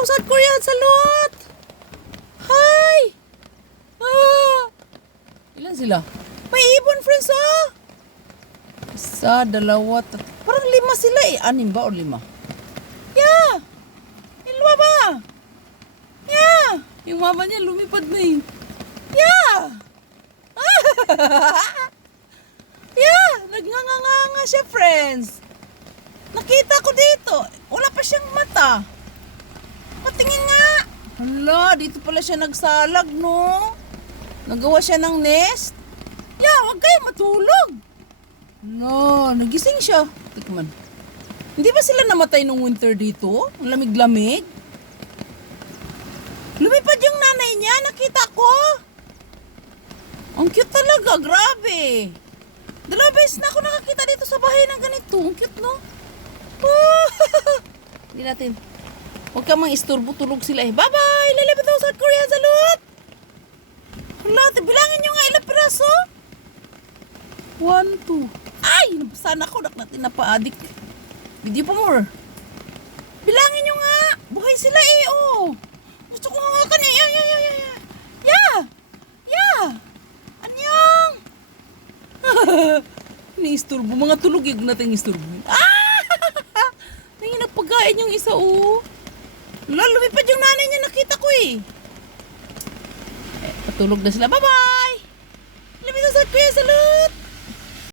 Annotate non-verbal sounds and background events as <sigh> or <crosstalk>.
South Korea, salot! Hi! Ah! Ilan sila? May ibon, friends, ah! Isa, dalawa, tat... Parang lima sila eh. Anim ba o lima? Yeah! Ilwa ba? Yeah! Yung mama niya lumipad na eh. Yeah! <laughs> yeah! Nagnganganga siya, friends. Nakita ko dito. Wala pa siyang mata. Hala, dito pala siya nagsalag, no? Nagawa siya ng nest. Yeah, wag kayo matulog. No, nagising siya. Tikman. Hindi ba sila namatay nung winter dito? Ang lamig-lamig? Lumipad yung nanay niya, nakita ko. Ang cute talaga, grabe. Dalawang beses na ako nakakita dito sa bahay ng ganito. Ang cute, no? Oh! <laughs> Hindi natin. Huwag ka mang isturbo, tulog sila eh. Bye-bye! Lalabit ako sa Korea, salud! Hala, bilangin nyo nga ilang piraso. One, two. Ay! Sana ako, nak natin napaadik. Video pa more. Bilangin nyo nga. Buhay sila eh, oh. Gusto ko nga kan eh. Yeah, yeah, yeah, yeah. Yeah! Yeah! Anyang! <laughs> Ni-isturbo. Mga tulog yung natin isturbo. Ah! <laughs> Nangin nagpagkain yung isa, oh. Lalo, lumipad yung nanay niya, nakita ko eh. eh patulog na sila. Bye-bye! Lumipad sa kuya, salut!